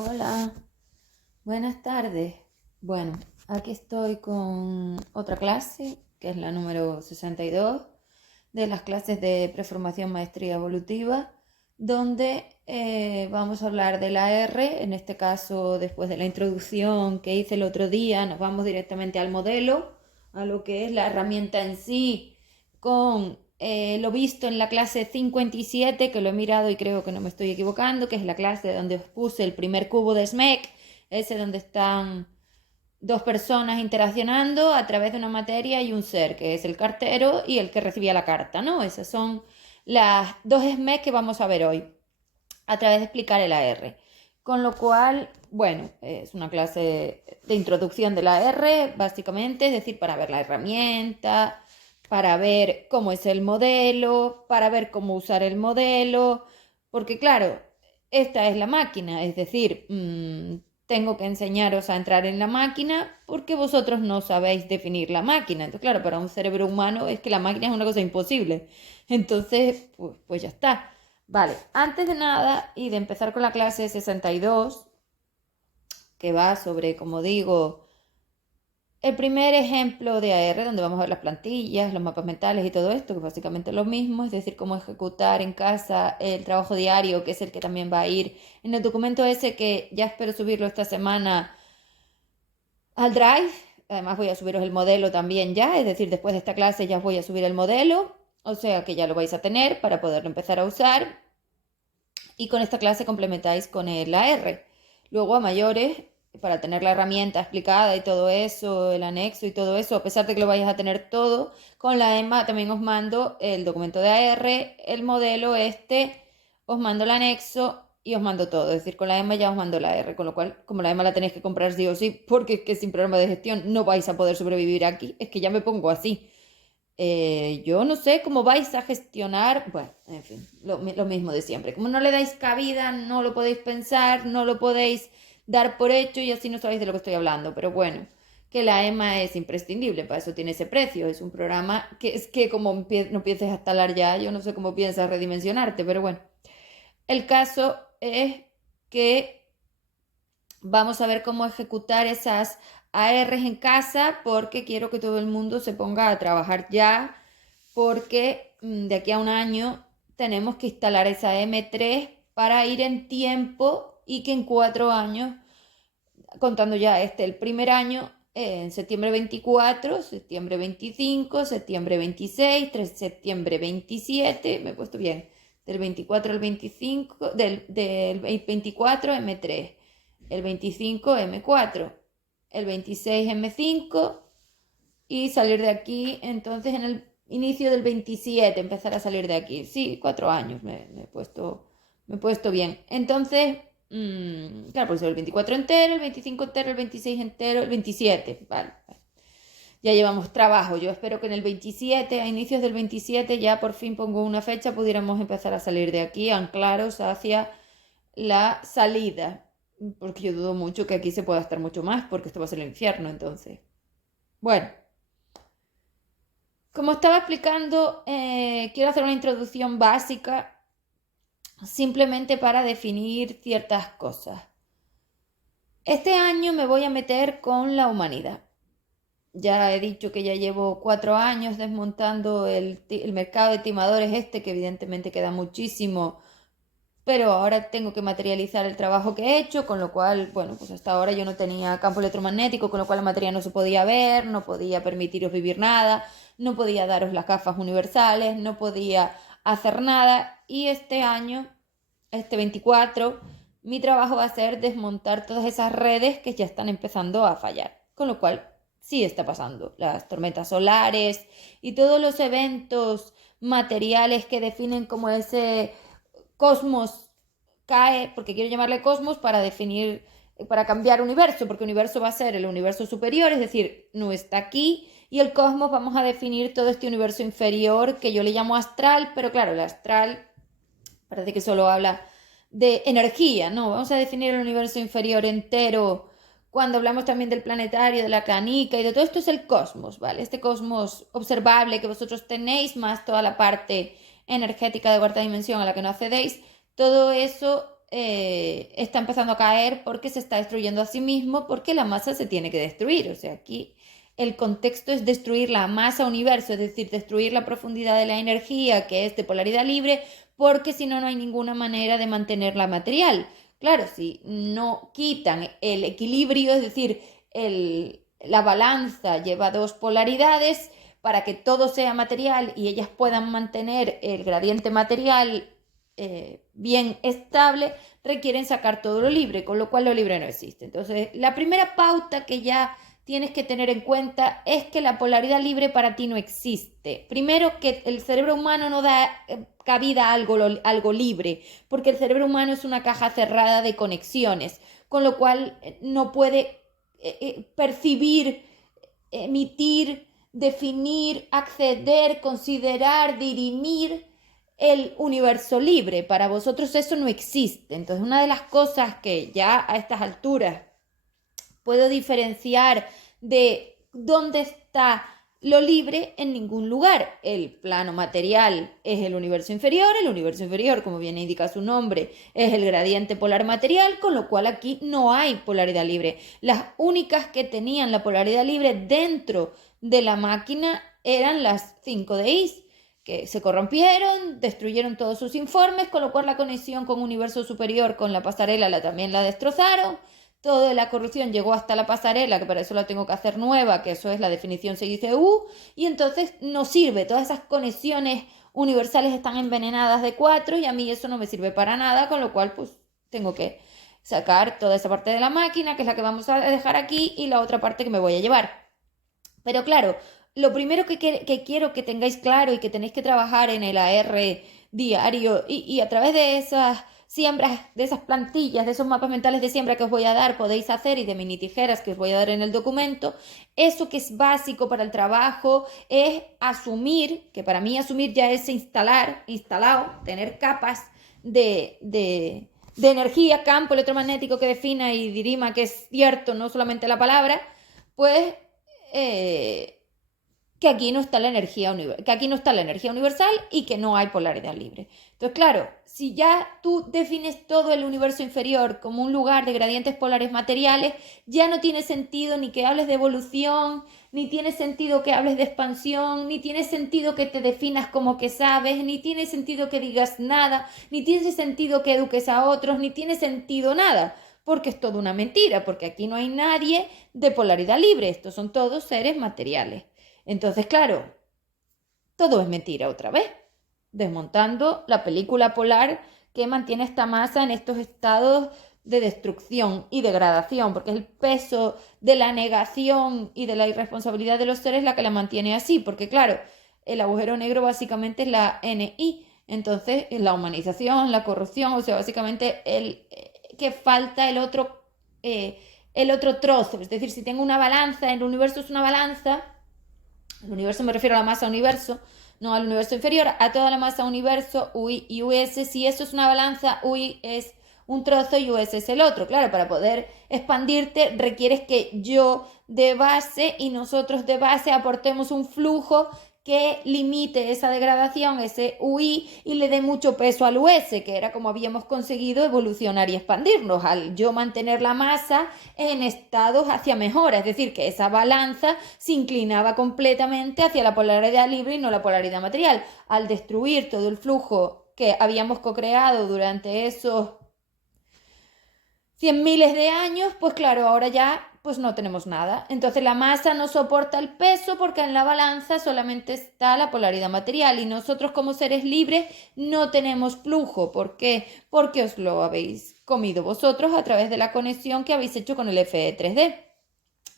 Hola, buenas tardes. Bueno, aquí estoy con otra clase, que es la número 62 de las clases de preformación maestría evolutiva, donde vamos a hablar de la R. En este caso, después de la introducción que hice el otro día, nos vamos directamente al modelo, a lo que es la herramienta en sí, con lo visto en la clase 57, que lo he mirado y creo que no me estoy equivocando, que es la clase donde os puse el primer cubo de SMEC, ese donde están dos personas interaccionando a través de una materia y un ser, que es el cartero y el que recibía la carta, ¿no? Esas son las dos SMEC que vamos a ver hoy, a través de explicar el AR. Con lo cual, bueno, es una clase de introducción de la R, básicamente, es decir, para ver la herramienta, para ver cómo es el modelo, para ver cómo usar el modelo, porque claro, esta es la máquina, es decir, tengo que enseñaros a entrar en la máquina porque vosotros no sabéis definir la máquina. Entonces, claro, para un cerebro humano es que la máquina es una cosa imposible. Entonces, pues ya está. Vale, antes de nada y de empezar con la clase 62, que va sobre, como digo, el primer ejemplo de AR, donde vamos a ver las plantillas, los mapas mentales y todo esto, que es básicamente lo mismo, es decir, cómo ejecutar en casa el trabajo diario, que es el que también va a ir en el documento ese que ya espero subirlo esta semana al Drive. Además voy a subiros el modelo también ya, es decir, después de esta clase ya os voy a subir el modelo, o sea que ya lo vais a tener para poderlo empezar a usar. Y con esta clase complementáis con el AR. Luego a mayores, para tener la herramienta explicada y todo eso, el anexo y todo eso, a pesar de que lo vais a tener todo, con la EMA también os mando el documento de AR, el modelo este, os mando el anexo y os mando todo. Es decir, con la EMA ya os mando la R, con lo cual, como la EMA la tenéis que comprar sí o sí, porque es que sin programa de gestión no vais a poder sobrevivir aquí, es que ya me pongo así. Yo no sé cómo vais a gestionar, bueno, en fin, lo mismo de siempre. Como no le dais cabida, no lo podéis pensar, no lo podéis dar por hecho y así no sabéis de lo que estoy hablando. Pero bueno, que la EMA es imprescindible, para eso tiene ese precio. Es un programa que es que como no empieces a instalar ya, yo no sé cómo piensas redimensionarte, pero bueno. El caso es que vamos a ver cómo ejecutar esas ARs en casa porque quiero que todo el mundo se ponga a trabajar ya porque de aquí a un año tenemos que instalar esa M3 para ir en tiempo y que en 4 años, contando ya el primer año, en septiembre 24, septiembre 25, septiembre 26, 3, septiembre 27, me he puesto bien, del 24 al 25, del 24 M3, el 25 M4, el 26 M5 y salir de aquí entonces en el inicio del 27, empezar a salir de aquí. Sí, 4 años me he puesto bien. Entonces, claro, pues el 24 entero, el 25 entero, el 26 entero, el 27, vale. Ya llevamos trabajo. Yo espero que en el 27, a inicios del 27, ya por fin pongo una fecha, pudiéramos empezar a salir de aquí, anclaros hacia la salida. Porque yo dudo mucho que aquí se pueda estar mucho más, porque esto va a ser el infierno entonces. Bueno, como estaba explicando, quiero hacer una introducción básica simplemente para definir ciertas cosas. Este año me voy a meter con la humanidad. Ya he dicho que ya llevo 4 años desmontando el mercado de timadores que evidentemente queda muchísimo, pero ahora tengo que materializar el trabajo que he hecho, con lo cual, bueno, pues hasta ahora yo no tenía campo electromagnético, con lo cual la materia no se podía ver, no podía permitiros vivir nada, no podía daros las gafas universales, no podía hacer nada. Y este año, este 24, mi trabajo va a ser desmontar todas esas redes que ya están empezando a fallar, con lo cual sí está pasando. Las tormentas solares y todos los eventos materiales que definen como ese cosmos cae, porque quiero llamarle cosmos para definir, para cambiar universo, porque universo va a ser el universo superior, es decir, no está aquí, y el cosmos vamos a definir todo este universo inferior que yo le llamo astral, pero claro, el astral parece que solo habla de energía, ¿no? Vamos a definir el universo inferior entero. Cuando hablamos también del planetario, de la canica y de todo esto es el cosmos, ¿vale? Este cosmos observable que vosotros tenéis, más toda la parte energética de cuarta dimensión a la que no accedéis, todo eso está empezando a caer porque se está destruyendo a sí mismo, porque la masa se tiene que destruir. O sea, aquí el contexto es destruir la masa universo, es decir, destruir la profundidad de la energía, que es de polaridad libre, porque si no, no hay ninguna manera de mantenerla material. Claro, si no quitan el equilibrio, es decir, la balanza lleva dos polaridades, para que todo sea material y ellas puedan mantener el gradiente material bien estable, requieren sacar todo lo libre, con lo cual lo libre no existe. Entonces, la primera pauta que ya tienes que tener en cuenta es que la polaridad libre para ti no existe. Primero, que el cerebro humano no da cabida a algo libre, porque el cerebro humano es una caja cerrada de conexiones, con lo cual no puede percibir, emitir, definir, acceder, considerar, dirimir el universo libre. Para vosotros eso no existe. Entonces, una de las cosas que ya a estas alturas puedo diferenciar de dónde está lo libre, en ningún lugar. El plano material es el universo inferior, como bien indica su nombre, es el gradiente polar material, con lo cual aquí no hay polaridad libre. Las únicas que tenían la polaridad libre dentro de la máquina eran las 5DIs, que se corrompieron, destruyeron todos sus informes, con lo cual la conexión con universo superior, con la pasarela, también la destrozaron. Toda la corrupción llegó hasta la pasarela, que para eso la tengo que hacer nueva, que eso es la definición 6U, y entonces no sirve. Todas esas conexiones universales están envenenadas de 4 y a mí eso no me sirve para nada, con lo cual pues tengo que sacar toda esa parte de la máquina, que es la que vamos a dejar aquí, y la otra parte que me voy a llevar. Pero claro, lo primero que quiero que tengáis claro y que tenéis que trabajar en el AR diario y a través de esas siembras, de esas plantillas, de esos mapas mentales de siembra que os voy a dar, podéis hacer, y de mini tijeras que os voy a dar en el documento, eso que es básico para el trabajo es asumir, que para mí asumir ya es instalado, tener capas de energía, campo electromagnético que defina y dirima que es cierto, no solamente la palabra, pues que aquí no está la energía universal y que no hay polaridad libre. Entonces, claro, si ya tú defines todo el universo inferior como un lugar de gradientes polares materiales, ya no tiene sentido ni que hables de evolución, ni tiene sentido que hables de expansión, ni tiene sentido que te definas como que sabes, ni tiene sentido que digas nada, ni tiene sentido que eduques a otros, ni tiene sentido nada, porque es toda una mentira, porque aquí no hay nadie de polaridad libre, estos son todos seres materiales. Entonces, claro, todo es mentira otra vez, desmontando la película polar que mantiene esta masa en estos estados de destrucción y degradación, porque es el peso de la negación y de la irresponsabilidad de los seres la que la mantiene así, porque claro, el agujero negro básicamente es la NI, entonces es la humanización, la corrupción, o sea, básicamente que falta el otro trozo, es decir, si tengo una balanza, el universo es una balanza. El universo me refiero a la masa universo, no al universo inferior, a toda la masa universo, UI y US. Si eso es una balanza, UI es un trozo y US es el otro. Claro, para poder expandirte requieres que yo de base y nosotros de base aportemos un flujo que limite esa degradación, ese UI, y le dé mucho peso al US, que era como habíamos conseguido evolucionar y expandirnos, al yo mantener la masa en estados hacia mejora, es decir, que esa balanza se inclinaba completamente hacia la polaridad libre y no la polaridad material. Al destruir todo el flujo que habíamos co-creado durante esos 100 miles de años, pues claro, ahora ya pues no tenemos nada. Entonces la masa no soporta el peso porque en la balanza solamente está la polaridad material y nosotros como seres libres no tenemos flujo. ¿Por qué? Porque os lo habéis comido vosotros a través de la conexión que habéis hecho con el FE3D.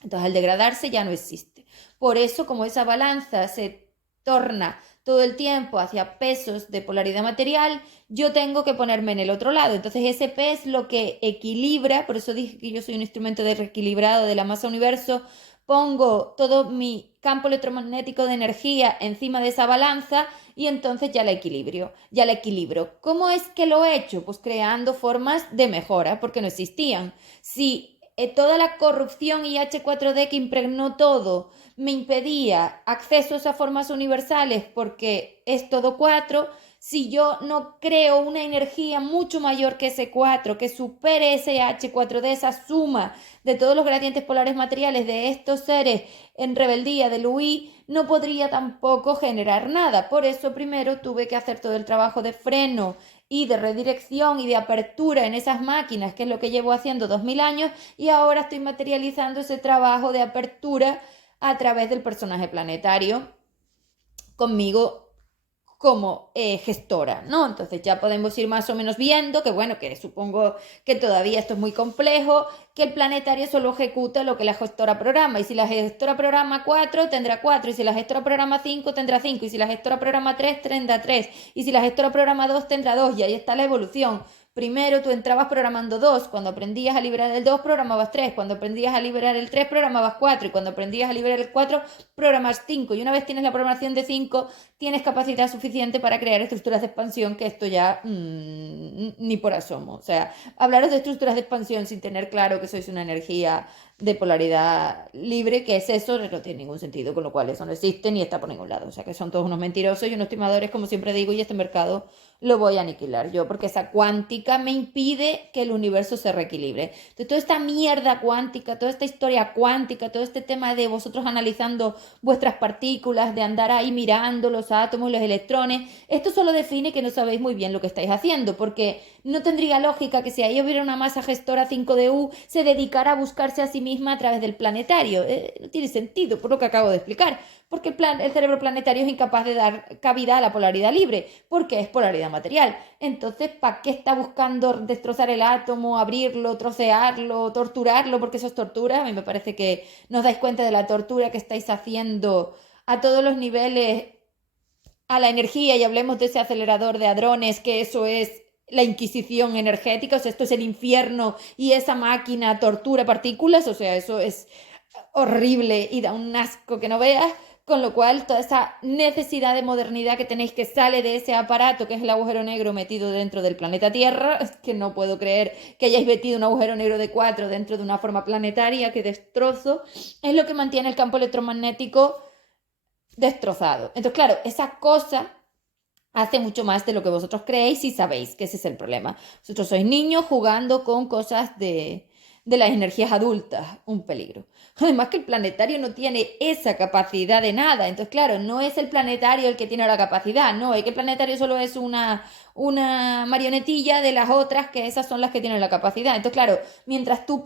Entonces al degradarse ya no existe. Por eso, como esa balanza se torna todo el tiempo hacia pesos de polaridad material, yo tengo que ponerme en el otro lado. Entonces ese P es lo que equilibra, por eso dije que yo soy un instrumento de reequilibrado de la masa universo, pongo todo mi campo electromagnético de energía encima de esa balanza y entonces ya la equilibro. ¿Cómo es que lo he hecho? Pues creando formas de mejora, porque no existían. Si toda la corrupción y H4D que impregnó todo me impedía accesos a formas universales porque es todo 4, si yo no creo una energía mucho mayor que S4, que supere ese H4 de esa suma de todos los gradientes polares materiales de estos seres en rebeldía de Louis, no podría tampoco generar nada. Por eso primero tuve que hacer todo el trabajo de freno y de redirección y de apertura en esas máquinas, que es lo que llevo haciendo 2000 años, y ahora estoy materializando ese trabajo de apertura a través del personaje planetario conmigo como gestora, ¿no? Entonces ya podemos ir más o menos viendo que, bueno, que supongo que todavía esto es muy complejo, que el planetario solo ejecuta lo que la gestora programa, y si la gestora programa 4, tendrá 4, y si la gestora programa 5, tendrá 5, y si la gestora programa 3, tendrá 3, y si la gestora programa 2, tendrá 2, y ahí está la evolución. Primero tú entrabas programando 2, cuando aprendías a liberar el 2 programabas 3, cuando aprendías a liberar el 3 programabas 4, y cuando aprendías a liberar el 4 programas 5, y una vez tienes la programación de 5 tienes capacidad suficiente para crear estructuras de expansión, que esto ya ni por asomo. O sea, hablaros de estructuras de expansión sin tener claro que sois una energía de polaridad libre, que es eso, no tiene ningún sentido, con lo cual eso no existe ni está por ningún lado. O sea, que son todos unos mentirosos y unos timadores, como siempre digo, y este mercado lo voy a aniquilar yo, porque esa cuántica me impide que el universo se reequilibre. Entonces, toda esta mierda cuántica, toda esta historia cuántica, todo este tema de vosotros analizando vuestras partículas, de andar ahí mirando los átomos, los electrones, esto solo define que no sabéis muy bien lo que estáis haciendo, porque no tendría lógica que si ahí hubiera una masa gestora 5DU se dedicara a buscarse a sí misma a través del planetario. No tiene sentido, por lo que acabo de explicar, porque el cerebro planetario es incapaz de dar cabida a la polaridad libre, porque es polaridad material. Entonces, ¿para qué está buscando destrozar el átomo, abrirlo, trocearlo, torturarlo? Porque eso es tortura. A mí me parece que no os dais cuenta de la tortura que estáis haciendo a todos los niveles a la energía, y hablemos de ese acelerador de hadrones, que eso es la inquisición energética, o sea, esto es el infierno, y esa máquina tortura partículas, o sea, eso es horrible y da un asco que no veas. Con lo cual, toda esa necesidad de modernidad que tenéis, que sale de ese aparato que es el agujero negro metido dentro del planeta Tierra, es que no puedo creer que hayáis metido un agujero negro de 4 dentro de una forma planetaria, que destrozo, es lo que mantiene el campo electromagnético destrozado. Entonces, claro, esa cosa hace mucho más de lo que vosotros creéis, y sabéis que ese es el problema. Vosotros sois niños jugando con cosas de las energías adultas, un peligro. Además que el planetario no tiene esa capacidad de nada. Entonces, claro, no es el planetario el que tiene la capacidad, no, es que el planetario solo es una marionetilla de las otras, que esas son las que tienen la capacidad. Entonces, claro, mientras tú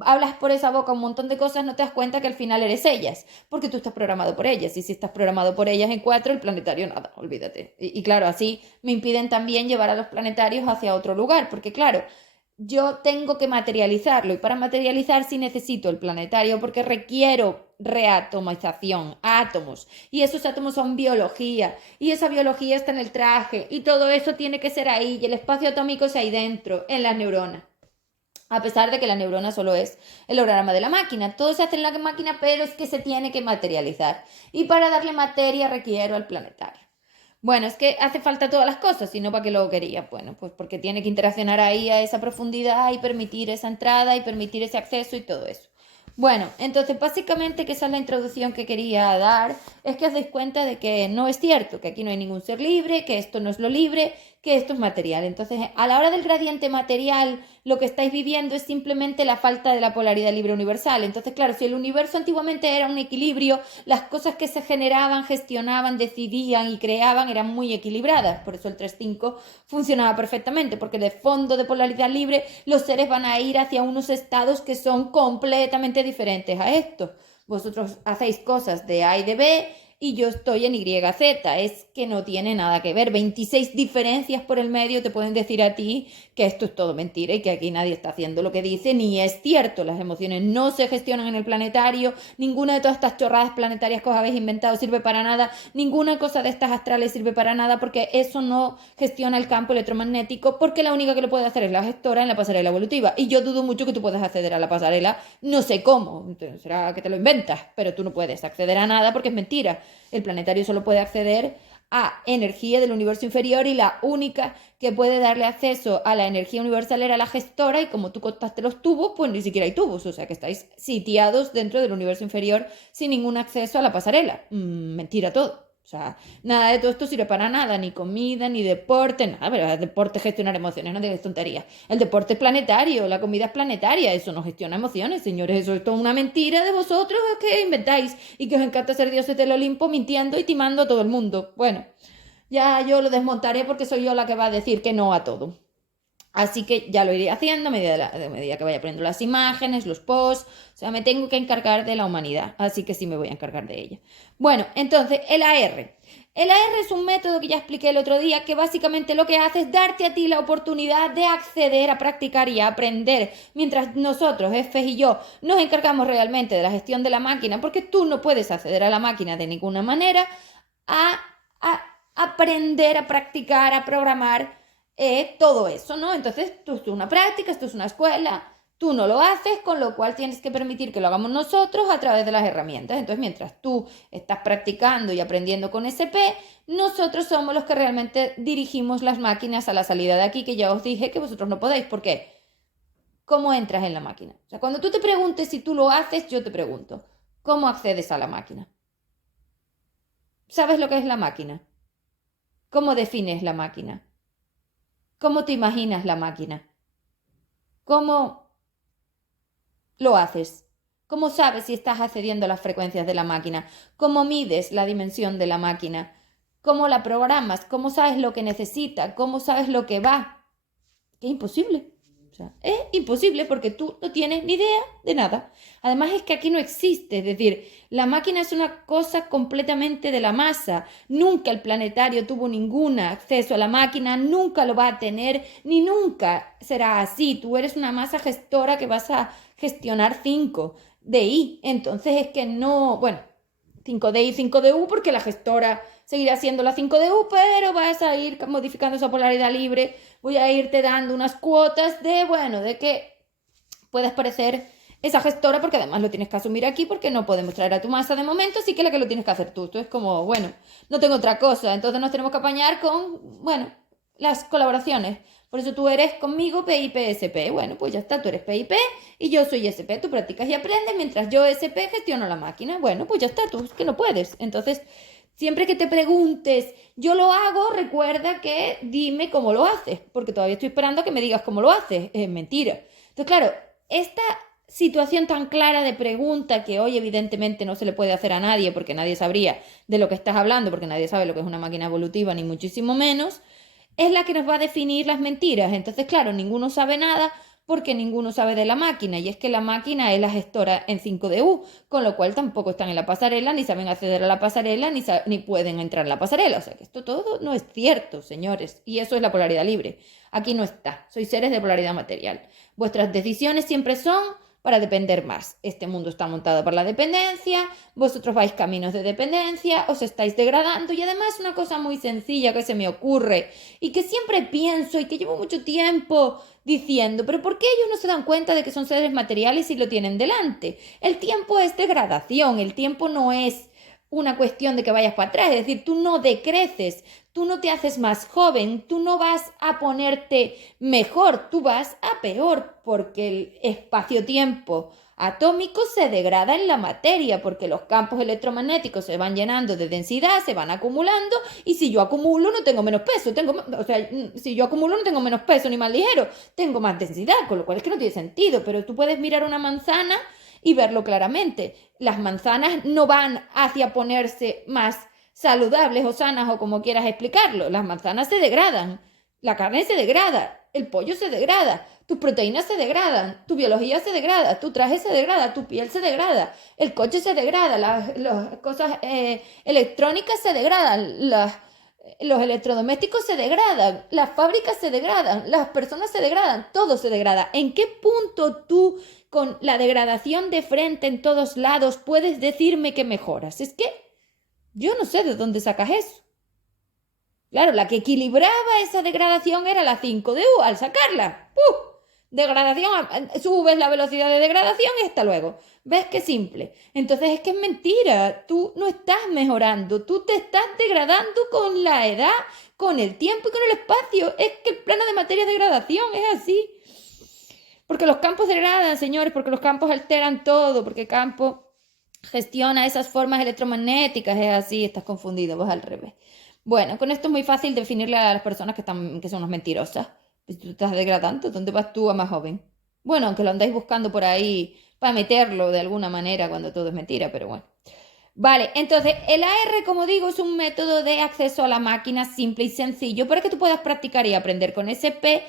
hablas por esa boca un montón de cosas, no te das cuenta que al final eres ellas, porque tú estás programado por ellas, y si estás programado por ellas en 4, el planetario nada, olvídate. Y claro, así me impiden también llevar a los planetarios hacia otro lugar, porque claro, yo tengo que materializarlo, y para materializar sí necesito el planetario, porque requiero reatomización, átomos, y esos átomos son biología, y esa biología está en el traje, y todo eso tiene que ser ahí, y el espacio atómico es ahí dentro, en las neuronas. A pesar de que la neurona solo es el holograma de la máquina, todo se hace en la máquina, pero es que se tiene que materializar, y para darle materia requiero al planetario. Bueno, es que hace falta todas las cosas, si no, ¿para qué lo quería? Bueno, pues porque tiene que interaccionar ahí a esa profundidad y permitir esa entrada y permitir ese acceso y todo eso. Bueno, entonces básicamente, que esa es la introducción que quería dar, es que os deis cuenta de que no es cierto, que aquí no hay ningún ser libre, que esto no es lo libre, que esto es material. Entonces, a la hora del gradiente material, lo que estáis viviendo es simplemente la falta de la polaridad libre universal. Entonces, claro, si el universo antiguamente era un equilibrio, las cosas que se generaban, gestionaban, decidían y creaban eran muy equilibradas. Por eso el 3-5 funcionaba perfectamente, porque de fondo de polaridad libre los seres van a ir hacia unos estados que son completamente diferentes a esto. Vosotros hacéis cosas de A y de B, y yo estoy en YZ, es que no tiene nada que ver. 26 diferencias por el medio te pueden decir a ti que esto es todo mentira, y que aquí nadie está haciendo lo que dice, ni es cierto. Las emociones no se gestionan en el planetario, ninguna de todas estas chorradas planetarias que os habéis inventado sirve para nada, ninguna cosa de estas astrales sirve para nada, porque eso no gestiona el campo electromagnético, porque la única que lo puede hacer es la gestora en la pasarela evolutiva, y yo dudo mucho que tú puedas acceder a la pasarela, no sé cómo. Entonces, será que te lo inventas, pero tú no puedes acceder a nada porque es mentira. El planetario solo puede acceder a energía del universo inferior, y la única que puede darle acceso a la energía universal era la gestora, y como tú cortaste los tubos, pues ni siquiera hay tubos, o sea que estáis sitiados dentro del universo inferior sin ningún acceso a la pasarela. Mentira todo. O sea, nada de todo esto sirve para nada, ni comida, ni deporte, nada, pero el deporte es gestionar emociones, no digas tonterías. El deporte es planetario, la comida es planetaria, eso no gestiona emociones, señores, eso es toda una mentira de vosotros que inventáis y que os encanta ser dioses del Olimpo mintiendo y timando a todo el mundo. Bueno, ya yo lo desmontaré porque soy yo la que va a decir que no a todo. Así que ya lo iré haciendo a medida que vaya poniendo las imágenes, los posts. O sea, me tengo que encargar de la humanidad. Así que sí me voy a encargar de ella. Bueno, entonces, el AR. El AR es un método que ya expliqué el otro día que básicamente lo que hace es darte a ti la oportunidad de acceder a practicar y a aprender. Mientras nosotros, Efes y yo, nos encargamos realmente de la gestión de la máquina, porque tú no puedes acceder a la máquina de ninguna manera, a, a aprender, a practicar, a programar todo eso, ¿no? Entonces, esto es una práctica, esto es una escuela, tú no lo haces, con lo cual tienes que permitir que lo hagamos nosotros a través de las herramientas. Entonces, mientras tú estás practicando y aprendiendo con SP, nosotros somos los que realmente dirigimos las máquinas a la salida de aquí, que ya os dije que vosotros no podéis. ¿Por qué? ¿Cómo entras en la máquina? O sea, cuando tú te preguntes si tú lo haces, yo te pregunto, ¿cómo accedes a la máquina? ¿Sabes lo que es la máquina? ¿Cómo defines la máquina? ¿Cómo te imaginas la máquina? ¿Cómo lo haces? ¿Cómo sabes si estás accediendo a las frecuencias de la máquina? ¿Cómo mides la dimensión de la máquina? ¿Cómo la programas? ¿Cómo sabes lo que necesita? ¿Cómo sabes lo que va? Es imposible. O sea, es imposible porque tú no tienes ni idea de nada. Además es que aquí no existe, es decir, la máquina es una cosa completamente de la masa. Nunca el planetario tuvo ningún acceso a la máquina, nunca lo va a tener, ni nunca será así. Tú eres una masa gestora que vas a gestionar 5DI. Entonces es que no, bueno, 5D y 5DU porque la gestora seguirá siendo la 5DU, pero vas a ir modificando esa polaridad libre. Voy a irte dando unas cuotas de, bueno, de que puedes parecer esa gestora, porque además lo tienes que asumir aquí, porque no podemos traer a tu masa de momento, así que la que lo tienes que hacer tú. Tú es como, bueno, no tengo otra cosa, entonces nos tenemos que apañar con, bueno, las colaboraciones. Por eso tú eres conmigo PIP SP. Bueno, pues ya está, tú eres PIP y yo soy SP. Tú practicas y aprendes mientras yo SP gestiono la máquina. Bueno, pues ya está, tú es que no puedes. Entonces, siempre que te preguntes, yo lo hago, recuerda que dime cómo lo haces, porque todavía estoy esperando a que me digas cómo lo haces. Es mentira. Entonces, claro, esta situación tan clara de pregunta que hoy evidentemente no se le puede hacer a nadie porque nadie sabría de lo que estás hablando, porque nadie sabe lo que es una máquina evolutiva, ni muchísimo menos, es la que nos va a definir las mentiras. Entonces, claro, ninguno sabe nada porque ninguno sabe de la máquina, y es que la máquina es la gestora en 5DU, con lo cual tampoco están en la pasarela, ni saben acceder a la pasarela, ni pueden entrar en la pasarela. O sea que esto todo no es cierto, señores, y eso es la polaridad libre. Aquí no está, sois seres de polaridad material. Vuestras decisiones siempre son para depender más. Este mundo está montado por la dependencia, vosotros vais caminos de dependencia, os estáis degradando, y además una cosa muy sencilla que se me ocurre y que siempre pienso y que llevo mucho tiempo diciendo, pero ¿por qué ellos no se dan cuenta de que son seres materiales y lo tienen delante? El tiempo es degradación, el tiempo no es una cuestión de que vayas para atrás, es decir, tú no decreces, tú no te haces más joven, tú no vas a ponerte mejor, tú vas a peor, porque el espacio-tiempo atómico se degrada en la materia, porque los campos electromagnéticos se van llenando de densidad, se van acumulando, y si yo acumulo no tengo menos peso, o sea, si yo acumulo no tengo menos peso ni más ligero, tengo más densidad, con lo cual es que no tiene sentido, pero tú puedes mirar una manzana y verlo claramente. Las manzanas no van hacia ponerse más saludables o sanas o como quieras explicarlo. Las manzanas se degradan, la carne se degrada, el pollo se degrada, tus proteínas se degradan, tu biología se degrada, tu traje se degrada, tu piel se degrada, el coche se degrada, las cosas electrónicas se degradan, los electrodomésticos se degradan, las fábricas se degradan, las personas se degradan, todo se degrada. ¿En qué punto tú, con la degradación de frente en todos lados, puedes decirme que mejoras? Es que yo no sé de dónde sacas eso. Claro, la que equilibraba esa degradación era la 5DU. Al sacarla, ¡puf! Degradación, subes la velocidad de degradación y hasta luego. ¿Ves qué simple? Entonces es que es mentira, tú no estás mejorando, tú te estás degradando con la edad, con el tiempo y con el espacio. Es que el plano de materia es degradación, es así. Porque los campos degradan, señores, porque los campos alteran todo, porque el campo gestiona esas formas electromagnéticas, es así, estás confundido, vos al revés. Bueno, con esto es muy fácil definirle a las personas que son unas mentirosas. Pues tú estás degradando, ¿dónde vas tú a más joven? Bueno, aunque lo andáis buscando por ahí para meterlo de alguna manera cuando todo es mentira, pero bueno. Vale, entonces el AR, como digo, es un método de acceso a la máquina simple y sencillo para que tú puedas practicar y aprender con SP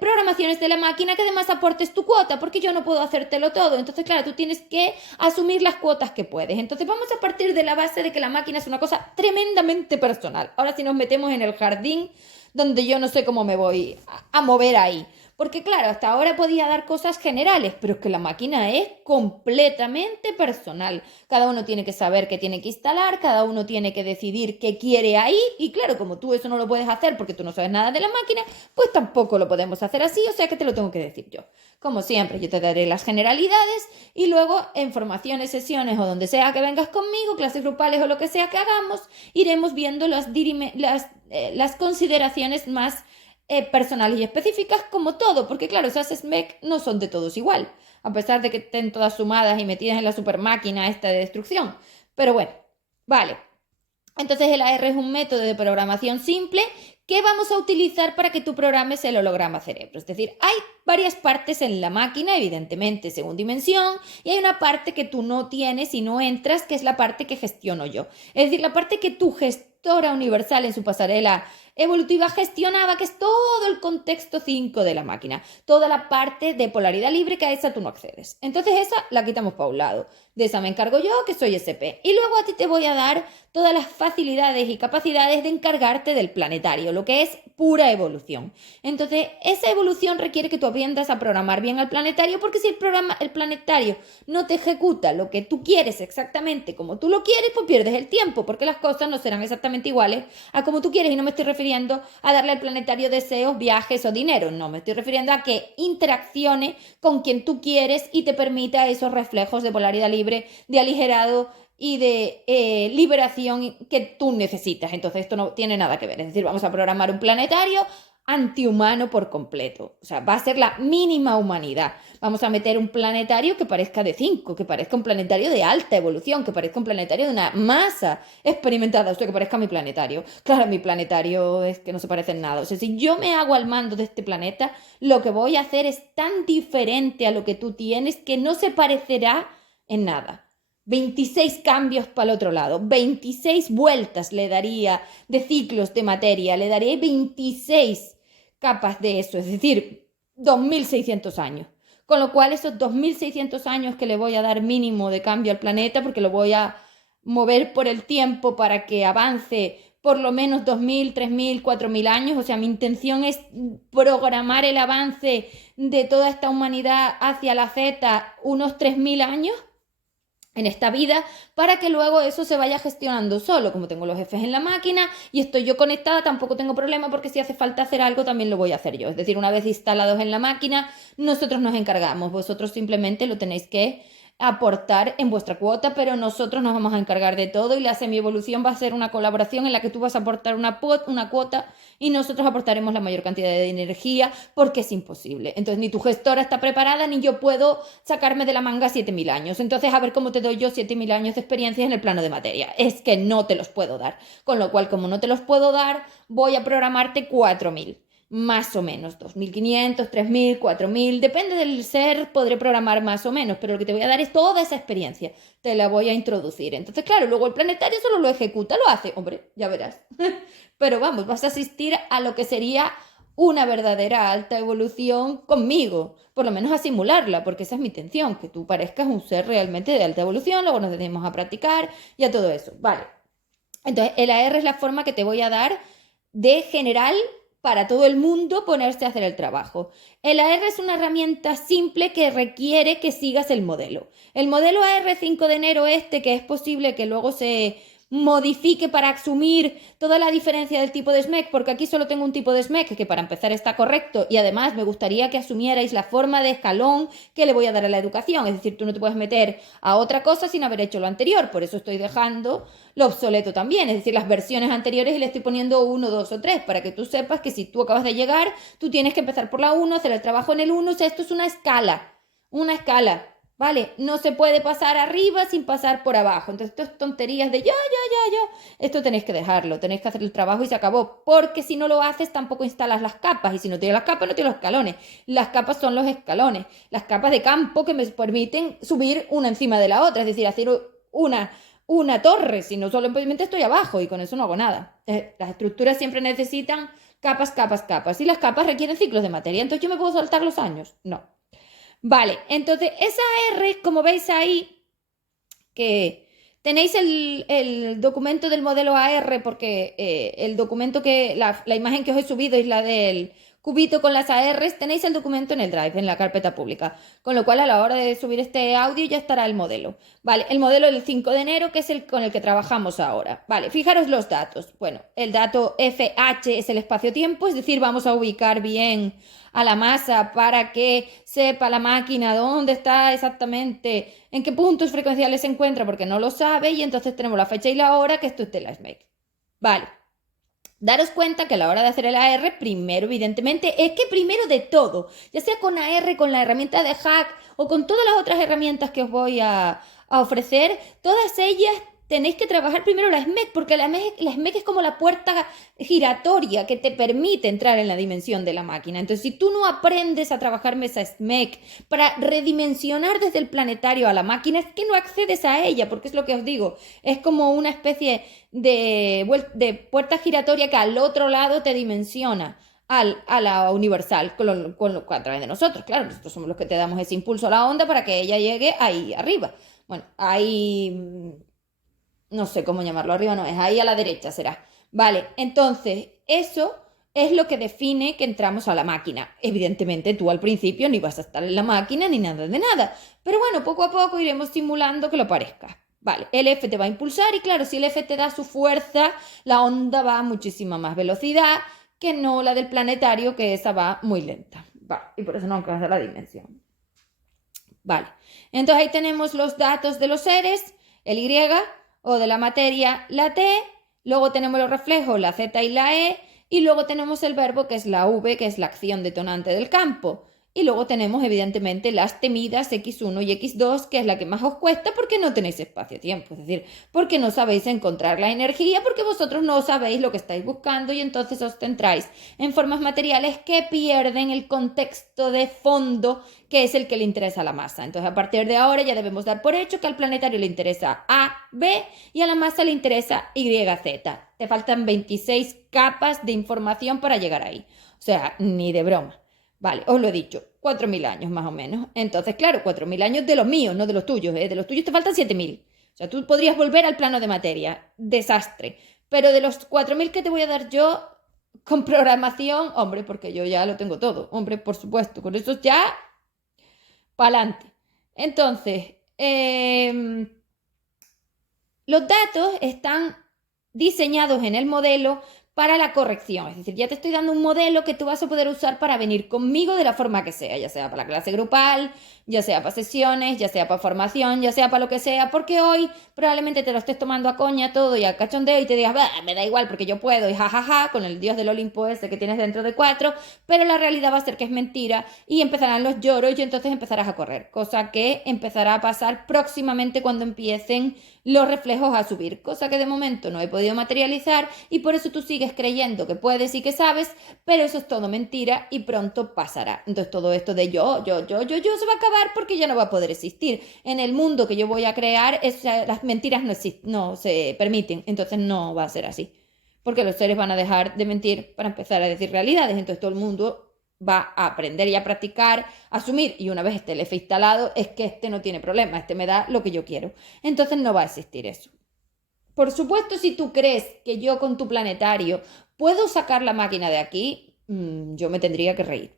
programaciones de la máquina que además aportes tu cuota, porque yo no puedo hacértelo todo. Entonces, claro, tú tienes que asumir las cuotas que puedes. Entonces, vamos a partir de la base de que la máquina es una cosa tremendamente personal. Ahora, si nos metemos en el jardín, donde yo no sé cómo me voy a mover ahí. Porque claro, hasta ahora podía dar cosas generales, pero es que la máquina es completamente personal. Cada uno tiene que saber qué tiene que instalar, cada uno tiene que decidir qué quiere ahí. Y claro, como tú eso no lo puedes hacer porque tú no sabes nada de la máquina, pues tampoco lo podemos hacer así, o sea que te lo tengo que decir yo. Como siempre, yo te daré las generalidades y luego en formaciones, sesiones o donde sea que vengas conmigo, clases grupales o lo que sea que hagamos, iremos viendo las consideraciones más personales y específicas como todo, porque claro, esas SMEC no son de todos igual, a pesar de que estén todas sumadas y metidas en la super máquina esta de destrucción. Pero bueno, vale. Entonces el AR es un método de programación simple que vamos a utilizar para que tú programes el holograma cerebro. Es decir, hay varias partes en la máquina, evidentemente, según dimensión, y hay una parte que tú no tienes y no entras, que es la parte que gestiono yo. Es decir, la parte que tu gestora universal en su pasarela evolutiva gestionaba, que es todo el contexto 5 de la máquina, toda la parte de polaridad libre, que a esa tú no accedes. Entonces esa la quitamos para un lado. De esa me encargo yo, que soy SP. Y luego a ti te voy a dar todas las facilidades y capacidades de encargarte del planetario, lo que es pura evolución. Entonces, esa evolución requiere que tú aprendas a programar bien al planetario, porque si el planetario no te ejecuta lo que tú quieres exactamente como tú lo quieres, pues pierdes el tiempo, porque las cosas no serán exactamente iguales a como tú quieres. Y no me estoy refiriendo a darle al planetario deseos, viajes o dinero, no, me estoy refiriendo a que interaccione con quien tú quieres y te permita esos reflejos de polaridad libre, de aligerado y de liberación que tú necesitas. Entonces esto no tiene nada que ver. Es decir, vamos a programar un planetario antihumano por completo. O sea, va a ser la mínima humanidad. Vamos a meter un planetario que parezca de 5, que parezca un planetario de alta evolución, que parezca un planetario de una masa experimentada, o sea, que parezca mi planetario. Claro, mi planetario es que no se parece en nada. O sea, si yo me hago al mando de este planeta, lo que voy a hacer es tan diferente a lo que tú tienes que no se parecerá en nada. 26 cambios para el otro lado, 26 vueltas le daría de ciclos de materia, le daría 26 capas de eso, es decir, 2600 años. Con lo cual esos 2600 años que le voy a dar mínimo de cambio al planeta, porque lo voy a mover por el tiempo para que avance por lo menos 2000, 3000, 4000 años, o sea, mi intención es programar el avance de toda esta humanidad hacia la Z unos 3000 años en esta vida, para que luego eso se vaya gestionando solo. Como tengo los jefes en la máquina y estoy yo conectada, tampoco tengo problema, porque si hace falta hacer algo también lo voy a hacer yo. Es decir, una vez instalados en la máquina, nosotros nos encargamos, vosotros simplemente lo tenéis que aportar en vuestra cuota, pero nosotros nos vamos a encargar de todo, y la semievolución va a ser una colaboración en la que tú vas a aportar una cuota y nosotros aportaremos la mayor cantidad de energía, porque es imposible. Entonces ni tu gestora está preparada, ni yo puedo sacarme de la manga 7000 años. Entonces a ver cómo te doy yo 7000 años de experiencia en el plano de materia. Es que no te los puedo dar. Con lo cual, como no te los puedo dar, voy a programarte 4000. Más o menos, 2500, 3000, 4000, depende del ser, podré programar más o menos, pero lo que te voy a dar es toda esa experiencia, te la voy a introducir. Entonces, claro, luego el planetario solo lo ejecuta, lo hace, hombre, ya verás. Pero vamos, vas a asistir a lo que sería una verdadera alta evolución conmigo, por lo menos a simularla, porque esa es mi intención, que tú parezcas un ser realmente de alta evolución, luego nos dedicamos a practicar y a todo eso, vale. Entonces, el AR es la forma que te voy a dar de general para todo el mundo ponerse a hacer el trabajo. El AR es una herramienta simple que requiere que sigas el modelo. El modelo AR 5 de enero que es posible que luego se modifique para asumir toda la diferencia del tipo de SMEC, porque aquí solo tengo un tipo de SMEC que para empezar está correcto, y además me gustaría que asumierais la forma de escalón que le voy a dar a la educación. Es decir, tú no te puedes meter a otra cosa sin haber hecho lo anterior, por eso estoy dejando lo obsoleto también, es decir, las versiones anteriores, y le estoy poniendo 1, 2 o 3 para que tú sepas que si tú acabas de llegar, tú tienes que empezar por la 1, hacer el trabajo en el 1, o sea, esto es una escala, ¿vale? No se puede pasar arriba sin pasar por abajo. Entonces, estas tonterías de esto tenéis que dejarlo, tenéis que hacer el trabajo y se acabó. Porque si no lo haces, tampoco instalas las capas. Y si no tienes las capas, no tienes los escalones. Las capas son los escalones, las capas de campo que me permiten subir una encima de la otra, es decir, hacer una, una torre, si no solamente estoy abajo y con eso no hago nada. Las estructuras siempre necesitan capas, capas, capas. Y las capas requieren ciclos de materia. Entonces, ¿yo me puedo saltar los años? No. Vale, entonces esa R, como veis ahí, que tenéis el documento del modelo AR, porque el documento la imagen que os he subido es la del cubito con las ARs, tenéis el documento en el Drive, en la carpeta pública, con lo cual a la hora de subir este audio ya estará el modelo. Vale, el modelo del 5 de enero, que es el con el que trabajamos ahora. Vale, fijaros los datos. Bueno, el dato FH es el espacio-tiempo, es decir, vamos a ubicar bien a la masa para que sepa la máquina dónde está exactamente, en qué puntos frecuenciales se encuentra, porque no lo sabe, y entonces tenemos la fecha y la hora, que esto es de la SMEC. Vale. Daros cuenta que a la hora de hacer el AR, primero, evidentemente, es que primero de todo, ya sea con AR, con la herramienta de Hack o con todas las otras herramientas que os voy a ofrecer, todas ellas tenéis que trabajar primero la SMEC, porque la SMEC es como la puerta giratoria que te permite entrar en la dimensión de la máquina. Entonces, si tú no aprendes a trabajar esa SMEC para redimensionar desde el planetario a la máquina, es que no accedes a ella, porque es lo que os digo, es como una especie de puerta giratoria que al otro lado te dimensiona a la universal a través de nosotros. Claro, nosotros somos los que te damos ese impulso a la onda para que ella llegue ahí arriba. Bueno, ahí no sé cómo llamarlo, arriba no es, ahí a la derecha será. Vale, entonces eso es lo que define que entramos a la máquina. Evidentemente tú al principio ni vas a estar en la máquina ni nada de nada, pero bueno, poco a poco iremos simulando que lo parezca. Vale, el F te va a impulsar y claro, si el F te da su fuerza, la onda va a muchísima más velocidad que no la del planetario, que esa va muy lenta. Vale, y por eso no alcanza la dimensión. Vale, entonces ahí tenemos los datos de los seres, el Y, o de la materia, la T, luego tenemos los reflejos, la Z y la E, y luego tenemos el verbo, que es la V, que es la acción detonante del campo. Y luego tenemos, evidentemente, las temidas X1 y X2, que es la que más os cuesta porque no tenéis espacio-tiempo. Es decir, porque no sabéis encontrar la energía, porque vosotros no sabéis lo que estáis buscando y entonces os centráis en formas materiales que pierden el contexto de fondo, que es el que le interesa a la masa. Entonces, a partir de ahora ya debemos dar por hecho que al planetario le interesa A, B y a la masa le interesa Y, Z. Te faltan 26 capas de información para llegar ahí. O sea, ni de broma. Vale, os lo he dicho, 4.000 años más o menos. Entonces, claro, 4.000 años de los míos, no de los tuyos. De los tuyos te faltan 7.000. O sea, tú podrías volver al plano de materia. Desastre. Pero de los 4.000 que te voy a dar yo con programación, hombre, porque yo ya lo tengo todo. Hombre, por supuesto, con eso ya, pa'lante. Entonces, los datos están diseñados en el modelo para la corrección. Es decir, ya te estoy dando un modelo que tú vas a poder usar para venir conmigo de la forma que sea, ya sea para la clase grupal, ya sea para sesiones, ya sea para formación, ya sea para lo que sea, porque hoy probablemente te lo estés tomando a coña todo y a cachondeo y te digas, me da igual porque yo puedo y jajaja, con el dios del Olimpo ese que tienes dentro de 4, pero la realidad va a ser que es mentira y empezarán los lloros y entonces empezarás a correr, cosa que empezará a pasar próximamente cuando empiecen los reflejos a subir, cosa que de momento no he podido materializar y por eso tú sigues creyendo que puedes y que sabes, pero eso es todo mentira y pronto pasará. Entonces todo esto de yo se va a acabar porque ya no va a poder existir. En el mundo que yo voy a crear, las mentiras no se permiten, entonces no va a ser así. Porque los seres van a dejar de mentir para empezar a decir realidades, entonces todo el mundo va a aprender y a practicar, a asumir, y una vez esté el F instalado, es que este no tiene problema, este me da lo que yo quiero. Entonces no va a existir eso. Por supuesto, si tú crees que yo con tu planetario puedo sacar la máquina de aquí, yo me tendría que reír.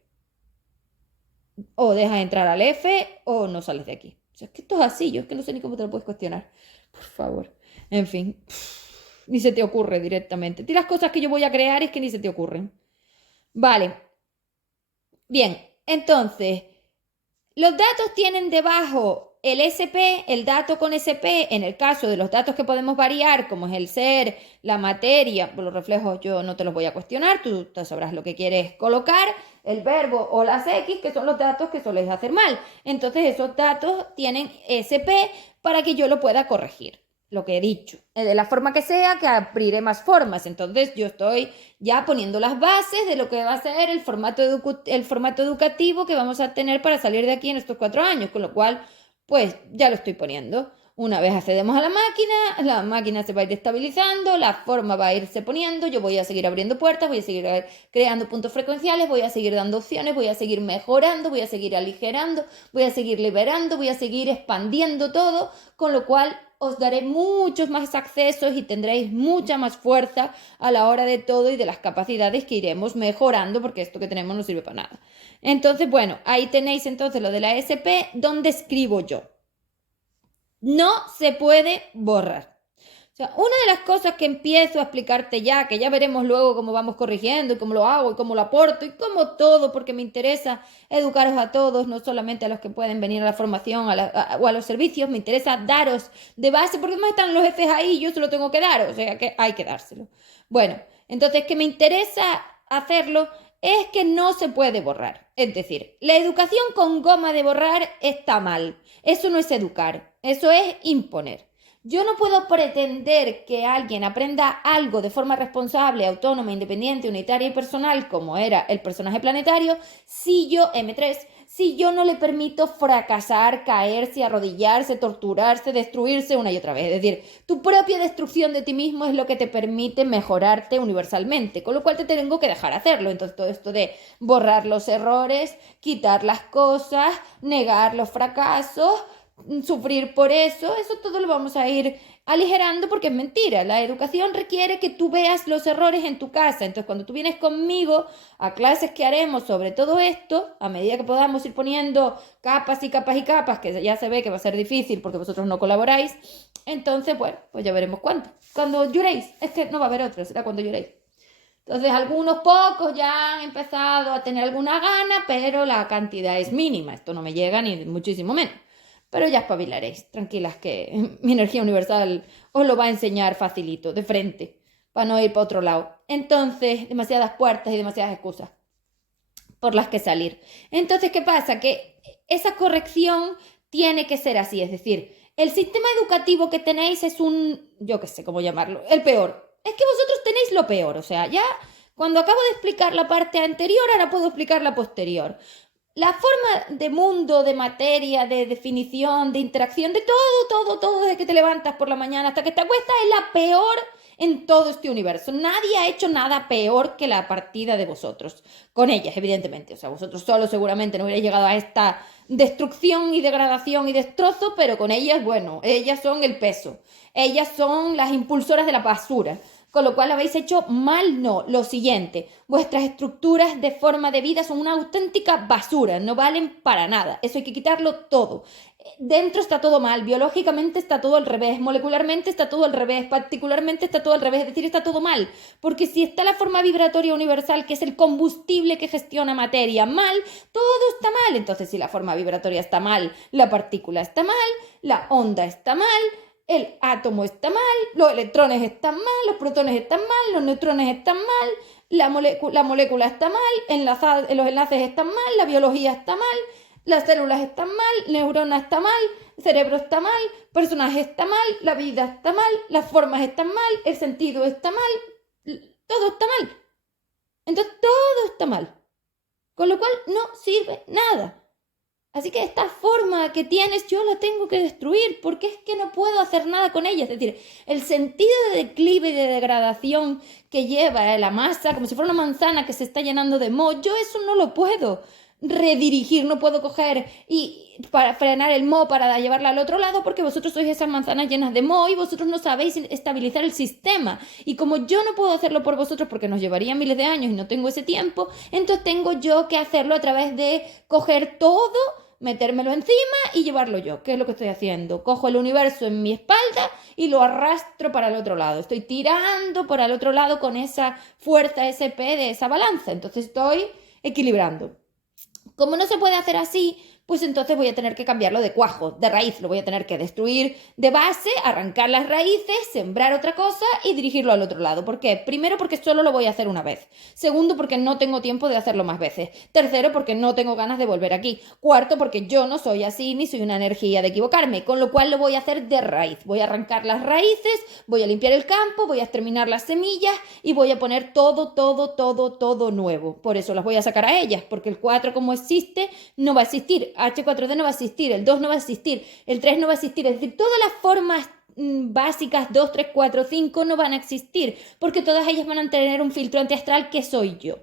O dejas entrar al F o no sales de aquí. O sea, es que esto es así, yo es que no sé ni cómo te lo puedes cuestionar. Por favor. En fin, ni se te ocurre directamente. Las cosas que yo voy a crear es que ni se te ocurren. Vale. Bien, entonces, los datos tienen debajo el SP, el dato con SP, en el caso de los datos que podemos variar, como es el ser, la materia, los reflejos yo no te los voy a cuestionar, tú sabrás lo que quieres colocar, el verbo o las X, que son los datos que soléis hacer mal. Entonces esos datos tienen SP para que yo lo pueda corregir. Lo que he dicho, de la forma que sea, que abriré más formas. Entonces yo estoy ya poniendo las bases de lo que va a ser el formato educativo que vamos a tener para salir de aquí en estos 4 años, con lo cual, pues ya lo estoy poniendo. Una vez accedemos a la máquina se va a ir estabilizando, la forma va a irse poniendo, yo voy a seguir abriendo puertas, voy a seguir creando puntos frecuenciales, voy a seguir dando opciones, voy a seguir mejorando, voy a seguir aligerando, voy a seguir liberando, voy a seguir expandiendo todo, con lo cual os daré muchos más accesos y tendréis mucha más fuerza a la hora de todo y de las capacidades que iremos mejorando, porque esto que tenemos no sirve para nada. Entonces, bueno, ahí tenéis entonces lo de la SP, donde escribo yo. No se puede borrar. O sea, una de las cosas que empiezo a explicarte ya, que ya veremos luego cómo vamos corrigiendo y cómo lo hago y cómo lo aporto y cómo todo, porque me interesa educaros a todos, no solamente a los que pueden venir a la formación o a los servicios, me interesa daros de base, porque además están los jefes ahí y yo se lo tengo que dar, o sea que hay que dárselo. Bueno, entonces que me interesa hacerlo es que no se puede borrar. Es decir, la educación con goma de borrar está mal. Eso no es educar, eso es imponer. Yo no puedo pretender que alguien aprenda algo de forma responsable, autónoma, independiente, unitaria y personal, como era el personaje planetario, si yo, M3, si yo no le permito fracasar, caerse, arrodillarse, torturarse, destruirse una y otra vez. Es decir, tu propia destrucción de ti mismo es lo que te permite mejorarte universalmente, con lo cual te tengo que dejar hacerlo. Entonces todo esto de borrar los errores, quitar las cosas, negar los fracasos, sufrir por eso todo lo vamos a ir aligerando porque es mentira. La educación requiere que tú veas los errores en tu casa. Entonces, cuando tú vienes conmigo a clases que haremos sobre todo esto, a medida que podamos ir poniendo capas y capas y capas, que ya se ve que va a ser difícil porque vosotros no colaboráis, entonces, bueno, pues ya veremos cuándo. Cuando lloréis, es que no va a haber otro, será cuando lloréis. Entonces, algunos pocos ya han empezado a tener alguna gana, pero la cantidad es mínima. Esto no me llega ni muchísimo menos. Pero ya espabilaréis, tranquilas que mi energía universal os lo va a enseñar facilito, de frente, para no ir para otro lado. Entonces, demasiadas puertas y demasiadas excusas por las que salir. Entonces, ¿qué pasa? Que esa corrección tiene que ser así, es decir, el sistema educativo que tenéis es yo qué sé cómo llamarlo, el peor. Es que vosotros tenéis lo peor, o sea, ya cuando acabo de explicar la parte anterior, ahora puedo explicar la posterior. La forma de mundo, de materia, de definición, de interacción, de todo, desde que te levantas por la mañana hasta que te acuestas, es la peor en todo este universo. Nadie ha hecho nada peor que la partida de vosotros. Con ellas, evidentemente. O sea, vosotros solos seguramente no hubierais llegado a esta destrucción y degradación y destrozo, pero con ellas, bueno, ellas son el peso. Ellas son las impulsoras de la basura. Con lo cual habéis hecho mal, no. Lo siguiente, vuestras estructuras de forma de vida son una auténtica basura, no valen para nada. Eso hay que quitarlo todo. Dentro está todo mal, biológicamente está todo al revés, molecularmente está todo al revés, particularmente está todo al revés, es decir, está todo mal. Porque si está la forma vibratoria universal, que es el combustible que gestiona materia, mal, todo está mal. Entonces, si la forma vibratoria está mal, la partícula está mal, la onda está mal, el átomo está mal, los electrones están mal, los protones están mal, los neutrones están mal, la molécula está mal, los enlaces están mal, la biología está mal, las células están mal, neurona está mal, cerebro está mal, personaje está mal, la vida está mal, las formas están mal, el sentido está mal, todo está mal. Entonces todo está mal. Con lo cual no sirve nada. Así que esta forma que tienes yo la tengo que destruir porque es que no puedo hacer nada con ella. Es decir, el sentido de declive y de degradación que lleva la masa, como si fuera una manzana que se está llenando de moho, yo eso no lo puedo redirigir, no puedo coger y para frenar el moho para llevarla al otro lado porque vosotros sois esas manzanas llenas de moho y vosotros no sabéis estabilizar el sistema. Y como yo no puedo hacerlo por vosotros porque nos llevaría miles de años y no tengo ese tiempo, entonces tengo yo que hacerlo a través de coger todo, metérmelo encima y llevarlo yo, que es lo que estoy haciendo. Cojo el universo en mi espalda y lo arrastro para el otro lado. Estoy tirando para el otro lado con esa fuerza SP de esa balanza. Entonces estoy equilibrando. Como no se puede hacer así, pues entonces voy a tener que cambiarlo de cuajo, de raíz, lo voy a tener que destruir de base, arrancar las raíces, sembrar otra cosa y dirigirlo al otro lado. ¿Por qué? Primero, porque solo lo voy a hacer una vez. Segundo, porque no tengo tiempo de hacerlo más veces. Tercero, porque no tengo ganas de volver aquí. Cuarto, porque yo no soy así ni soy una energía de equivocarme, con lo cual lo voy a hacer de raíz. Voy a arrancar las raíces, voy a limpiar el campo, voy a exterminar las semillas y voy a poner todo nuevo. Por eso las voy a sacar a ellas, porque el 4 como existe no va a existir. H4D no va a existir, el 2 no va a existir, el 3 no va a existir, es decir, todas las formas básicas 2, 3, 4, 5 no van a existir, porque todas ellas van a tener un filtro antiastral que soy yo,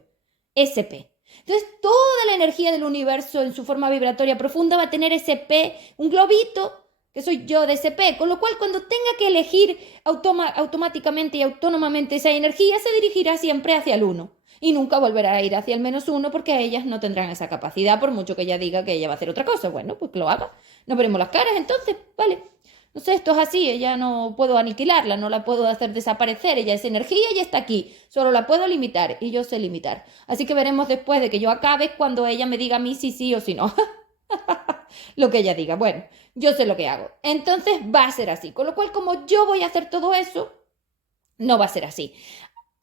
SP. Entonces, toda la energía del universo en su forma vibratoria profunda va a tener SP, un globito, que soy yo de SP, con lo cual cuando tenga que elegir automáticamente y autónomamente esa energía, se dirigirá siempre hacia el 1. Y nunca volverá a ir hacia el -1 porque ellas no tendrán esa capacidad, por mucho que ella diga que ella va a hacer otra cosa. Bueno, pues que lo haga. Nos veremos las caras entonces, vale. No sé, esto es así, ella no puedo aniquilarla, no la puedo hacer desaparecer, ella es energía y está aquí, solo la puedo limitar y yo sé limitar. Así que veremos después de que yo acabe cuando ella me diga a mí si sí o si no. Lo que ella diga, bueno, yo sé lo que hago. Entonces va a ser así, con lo cual como yo voy a hacer todo eso, no va a ser así.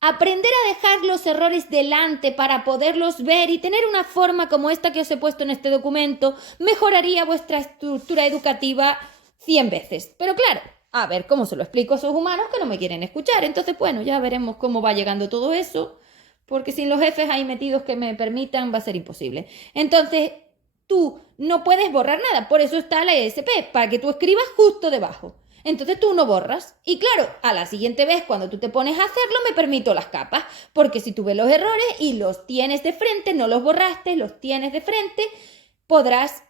Aprender a dejar los errores delante para poderlos ver y tener una forma como esta que os he puesto en este documento mejoraría vuestra estructura educativa 100 veces. Pero claro, a ver cómo se lo explico a esos humanos que no me quieren escuchar. Entonces, bueno, ya veremos cómo va llegando todo eso, porque sin los jefes ahí metidos que me permitan va a ser imposible. Entonces, tú no puedes borrar nada, por eso está la ESP, para que tú escribas justo debajo. Entonces tú no borras. Y claro, a la siguiente vez cuando tú te pones a hacerlo me permito las capas. Porque si tú ves los errores y los tienes de frente, no los borraste, los tienes de frente, podrás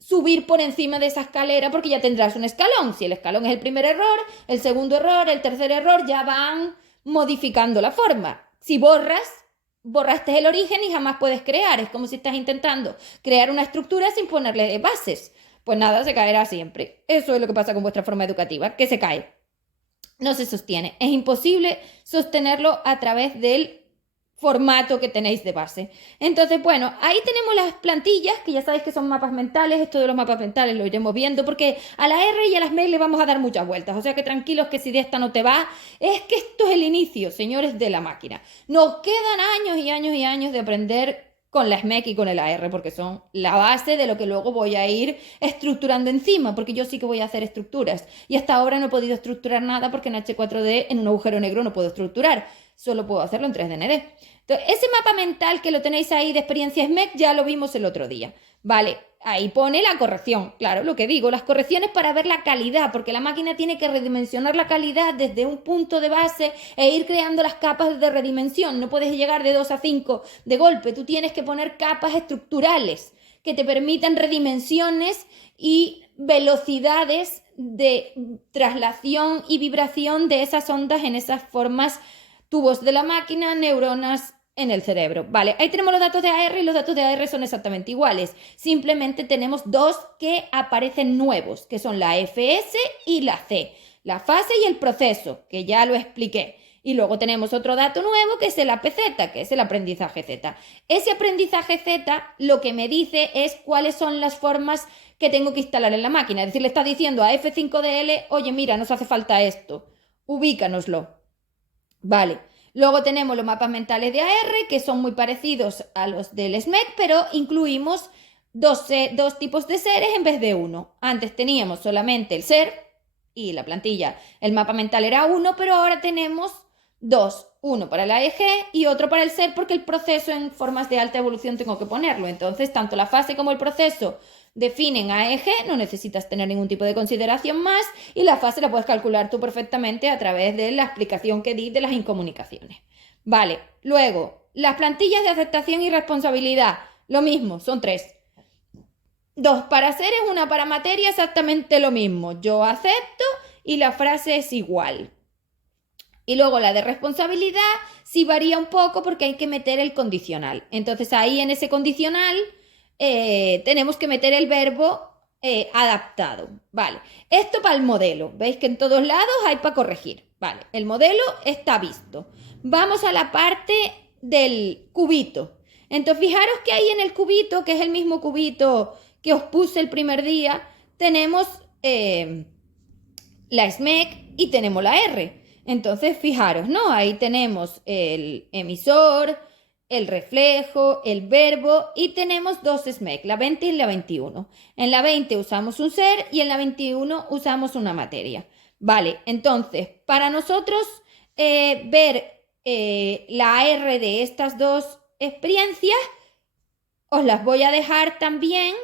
subir por encima de esa escalera porque ya tendrás un escalón. Si el escalón es el primer error, el segundo error, el tercer error, ya van modificando la forma. Si borras, borraste el origen y jamás puedes crear. Es como si estás intentando crear una estructura sin ponerle bases. Pues nada, se caerá siempre. Eso es lo que pasa con vuestra forma educativa, que se cae. No se sostiene. Es imposible sostenerlo a través del formato que tenéis de base. Entonces, bueno, ahí tenemos las plantillas, que ya sabéis que son mapas mentales. Esto de los mapas mentales lo iremos viendo, porque a la R y a las M le vamos a dar muchas vueltas. O sea que tranquilos que si de esta no te va, es que esto es el inicio, señores de la máquina. Nos quedan años y años y años de aprender con la SMEC y con el AR, porque son la base de lo que luego voy a ir estructurando encima, porque yo sí que voy a hacer estructuras. Y hasta ahora no he podido estructurar nada porque en H4D, en un agujero negro, no puedo estructurar. Solo puedo hacerlo en 3DND. Entonces, ese mapa mental que lo tenéis ahí de experiencia SMEC, ya lo vimos el otro día. Vale, ahí pone la corrección. Claro, lo que digo, las correcciones para ver la calidad, porque la máquina tiene que redimensionar la calidad desde un punto de base e ir creando las capas de redimensión. No puedes llegar de 2 a 5 de golpe. Tú tienes que poner capas estructurales que te permitan redimensiones y velocidades de traslación y vibración de esas ondas en esas formas, tubos de la máquina, neuronas en el cerebro. Vale, ahí tenemos los datos de AR y los datos de AR son exactamente iguales. Simplemente tenemos dos que aparecen nuevos, que son la FS y la C. La fase y el proceso, que ya lo expliqué. Y luego tenemos otro dato nuevo que es el APZ, que es el aprendizaje Z. Ese aprendizaje Z lo que me dice es cuáles son las formas que tengo que instalar en la máquina. Es decir, le está diciendo a F5DL, oye, mira, nos hace falta esto, ubícanoslo. Vale. Luego tenemos los mapas mentales de AR, que son muy parecidos a los del SMEC, pero incluimos dos tipos de seres en vez de uno. Antes teníamos solamente el ser y la plantilla. El mapa mental era uno, pero ahora tenemos dos. Uno para la AEG y otro para el ser, porque el proceso en formas de alta evolución tengo que ponerlo. Entonces, tanto la fase como el proceso definen AEG, no necesitas tener ningún tipo de consideración más, y la fase la puedes calcular tú perfectamente a través de la explicación que di de las incomunicaciones. Vale, luego, las plantillas de aceptación y responsabilidad, lo mismo, son 3. 2 para seres, 1 para materia, exactamente lo mismo. Yo acepto y la frase es igual. Y luego la de responsabilidad sí varía un poco porque hay que meter el condicional. Entonces ahí en ese condicional tenemos que meter el verbo adaptado. Vale, esto para el modelo. Veis que en todos lados hay para corregir. Vale, el modelo está visto. Vamos a la parte del cubito. Entonces fijaros que hay en el cubito, que es el mismo cubito que os puse el primer día, tenemos la SMEC y tenemos la R. Entonces, fijaros, ¿no? Ahí tenemos el emisor, el reflejo, el verbo y tenemos dos SMEC, la 20 y la 21. En la 20 usamos un ser y en la 21 usamos una materia. Vale, entonces, para nosotros ver la R de estas dos experiencias, os las voy a dejar también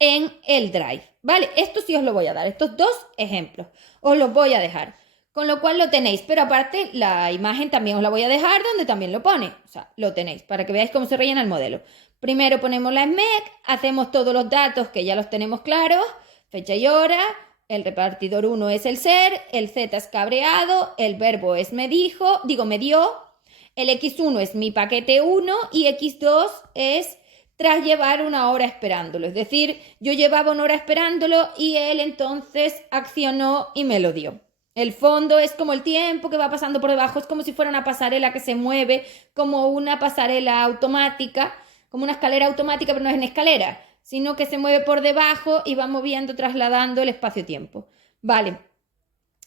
en el Drive, ¿vale? Esto sí os lo voy a dar, estos dos ejemplos, os los voy a dejar, con lo cual lo tenéis, pero aparte la imagen también os la voy a dejar donde también lo pone, o sea, lo tenéis, para que veáis cómo se rellena el modelo. Primero ponemos la SMEC, hacemos todos los datos que ya los tenemos claros, fecha y hora, el repartidor 1 es el ser, el Z es cabreado, el verbo es me dijo, me dio, el X1 es mi paquete 1 y X2 es tras llevar una hora esperándolo. Es decir, yo llevaba una hora esperándolo y él entonces accionó y me lo dio. El fondo es como el tiempo que va pasando por debajo, es como si fuera una pasarela que se mueve, como una pasarela automática, como una escalera automática, pero no es en escalera, sino que se mueve por debajo y va moviendo, trasladando el espacio-tiempo. Vale,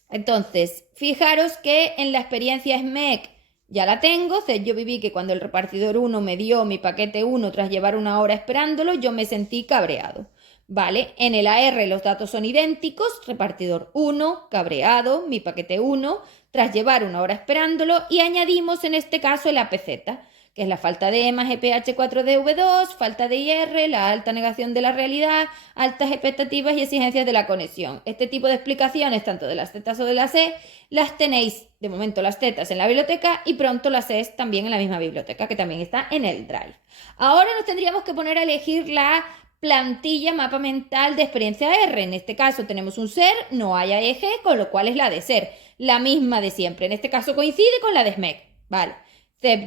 entonces, fijaros que en la experiencia SMEC ya la tengo, yo viví que cuando el repartidor 1 me dio mi paquete 1 tras llevar una hora esperándolo, yo me sentí cabreado. Vale, en el AR los datos son idénticos, repartidor 1, cabreado, mi paquete 1, tras llevar una hora esperándolo y añadimos en este caso el APZ, que es la falta de E más EPH4DV2, falta de IR, la alta negación de la realidad, altas expectativas y exigencias de la conexión. Este tipo de explicaciones, tanto de las tetas o de las E, las tenéis de momento las tetas en la biblioteca y pronto las E también en la misma biblioteca, que también está en el Drive. Ahora nos tendríamos que poner a elegir la plantilla mapa mental de experiencia R. En este caso tenemos un ser, no hay AEG, con lo cual es la de ser, la misma de siempre. En este caso coincide con la de SMEC. Vale.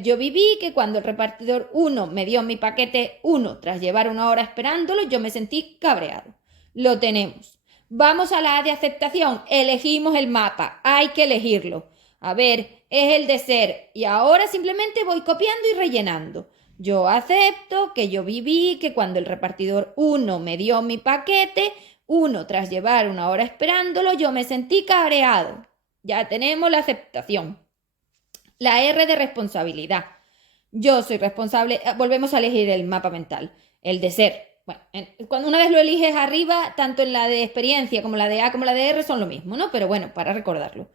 Yo viví que cuando el repartidor 1 me dio mi paquete 1 tras llevar una hora esperándolo, yo me sentí cabreado. Lo tenemos. Vamos a la de aceptación. Elegimos el mapa. Hay que elegirlo. A ver, es el de ser. Y ahora simplemente voy copiando y rellenando. Yo acepto que yo viví que cuando el repartidor 1 me dio mi paquete 1 tras llevar una hora esperándolo, yo me sentí cabreado. Ya tenemos la aceptación. La R de responsabilidad. Yo soy responsable, volvemos a elegir el mapa mental, el de ser. Bueno, cuando una vez lo eliges arriba, tanto en la de experiencia como la de A como la de R son lo mismo, ¿no? Pero bueno, para recordarlo.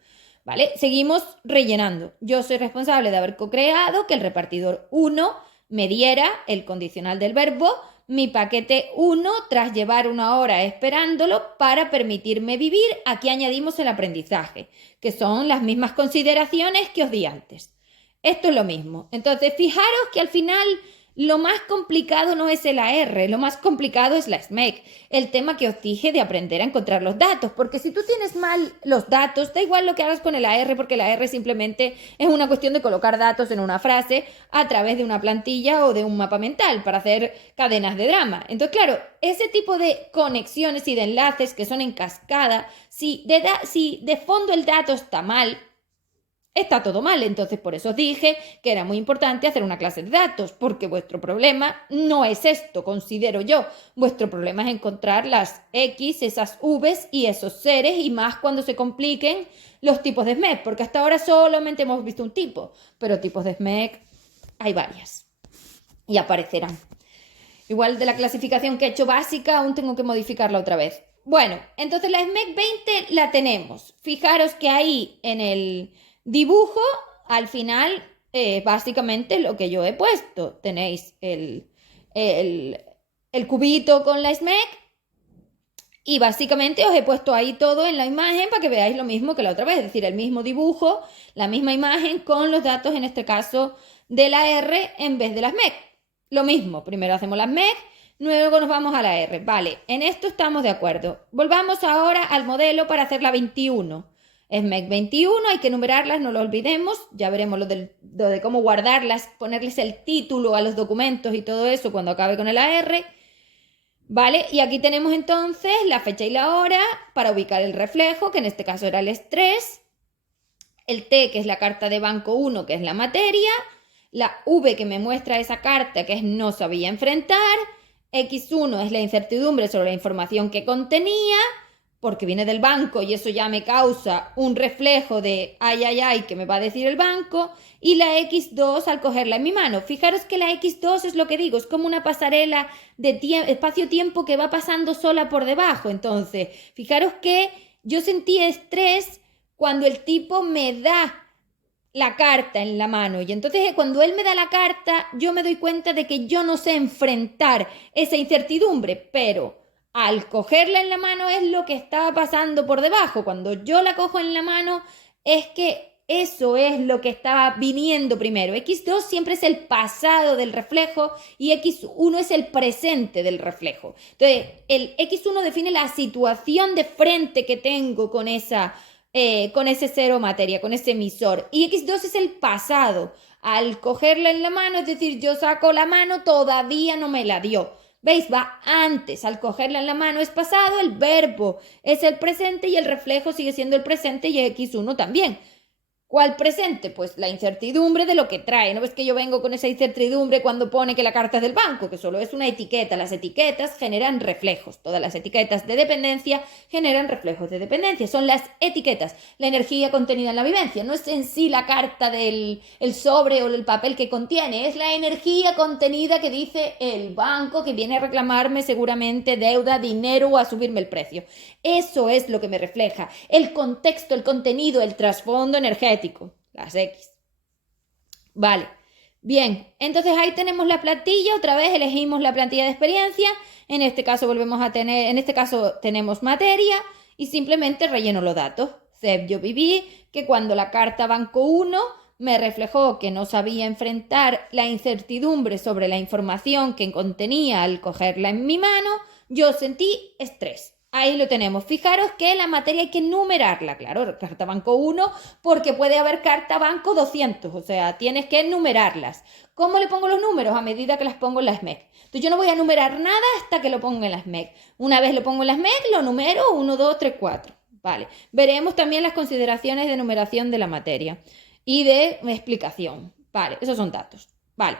¿Vale? Seguimos rellenando. Yo soy responsable de haber co-creado que el repartidor 1 me diera el condicional del verbo, mi paquete 1 tras llevar una hora esperándolo para permitirme vivir. Aquí añadimos el aprendizaje, que son las mismas consideraciones que os di antes. Esto es lo mismo. Entonces, fijaros que al final lo más complicado no es el AR, lo más complicado es la SMEC, el tema que os dije de aprender a encontrar los datos, porque si tú tienes mal los datos, da igual lo que hagas con el AR, porque el AR simplemente es una cuestión de colocar datos en una frase a través de una plantilla o de un mapa mental para hacer cadenas de drama. Entonces, claro, ese tipo de conexiones y de enlaces que son en cascada, si de fondo el dato está mal, está todo mal. Entonces por eso os dije que era muy importante hacer una clase de datos, porque vuestro problema no es esto, considero yo. Vuestro problema es encontrar las X, esas Vs y esos seres, y más cuando se compliquen los tipos de SMEC, porque hasta ahora solamente hemos visto un tipo, pero tipos de SMEC hay varias y aparecerán. Igual de la clasificación que he hecho básica, aún tengo que modificarla otra vez. Bueno, entonces la SMEC 20 la tenemos. Fijaros que ahí en el dibujo, al final, básicamente lo que yo he puesto. Tenéis el cubito con la SMEC y básicamente os he puesto ahí todo en la imagen para que veáis lo mismo que la otra vez, es decir, el mismo dibujo, la misma imagen con los datos, en este caso, de la R en vez de la SMEC. Lo mismo, primero hacemos la SMEC, luego nos vamos a la R. Vale, en esto estamos de acuerdo. Volvamos ahora al modelo para hacer la 21. SMEC 21, hay que numerarlas, no lo olvidemos. Ya veremos lo de cómo guardarlas, ponerles el título a los documentos y todo eso cuando acabe con el AR. Vale, y aquí tenemos entonces la fecha y la hora para ubicar el reflejo, que en este caso era el estrés. El T, que es la carta de banco 1, que es la materia. La V, que me muestra esa carta, que es no sabía enfrentar. X1 es la incertidumbre sobre la información que contenía, porque viene del banco y eso ya me causa un reflejo de ay, ay, ay, ¿qué me va a decir el banco? Y la X2 al cogerla en mi mano. Fijaros que la X2 es lo que digo, es como una pasarela de espacio-tiempo que va pasando sola por debajo. Entonces, fijaros que yo sentí estrés cuando el tipo me da la carta en la mano y entonces cuando él me da la carta yo me doy cuenta de que yo no sé enfrentar esa incertidumbre, pero al cogerla en la mano es lo que estaba pasando por debajo. Cuando yo la cojo en la mano es que eso es lo que estaba viniendo primero. X2 siempre es el pasado del reflejo y X1 es el presente del reflejo. Entonces, el X1 define la situación de frente que tengo con ese cero materia, con ese emisor. Y X2 es el pasado. Al cogerla en la mano, es decir, yo saco la mano, todavía no me la dio. ¿Veis? Va antes. Al cogerla en la mano es pasado, el verbo es el presente y el reflejo sigue siendo el presente y X1 también. ¿Cuál presente? Pues la incertidumbre de lo que trae. ¿No ves que yo vengo con esa incertidumbre cuando pone que la carta es del banco? Que solo es una etiqueta. Las etiquetas generan reflejos. Todas las etiquetas de dependencia generan reflejos de dependencia. Son las etiquetas, la energía contenida en la vivencia. No es en sí la carta del el sobre o el papel que contiene. Es la energía contenida que dice el banco que viene a reclamarme seguramente deuda, dinero o a subirme el precio. Eso es lo que me refleja. El contexto, el contenido, el trasfondo energético. Las X. Vale. Bien, entonces ahí tenemos la plantilla. Otra vez elegimos la plantilla de experiencia. En este caso volvemos a tener, en este caso tenemos materia y simplemente relleno los datos. Yo viví que cuando la carta Banco 1 me reflejó que no sabía enfrentar la incertidumbre sobre la información que contenía al cogerla en mi mano, yo sentí estrés. Ahí lo tenemos. Fijaros que la materia hay que numerarla, claro, carta banco 1, porque puede haber carta banco 200, o sea, tienes que numerarlas. ¿Cómo le pongo los números? A medida que las pongo en la SMEC. Entonces yo no voy a numerar nada hasta que lo ponga en la SMEC. Una vez lo pongo en la SMEC, lo numero 1, 2, 3, 4. Vale. Veremos también las consideraciones de numeración de la materia y de explicación. Vale, esos son datos. Vale.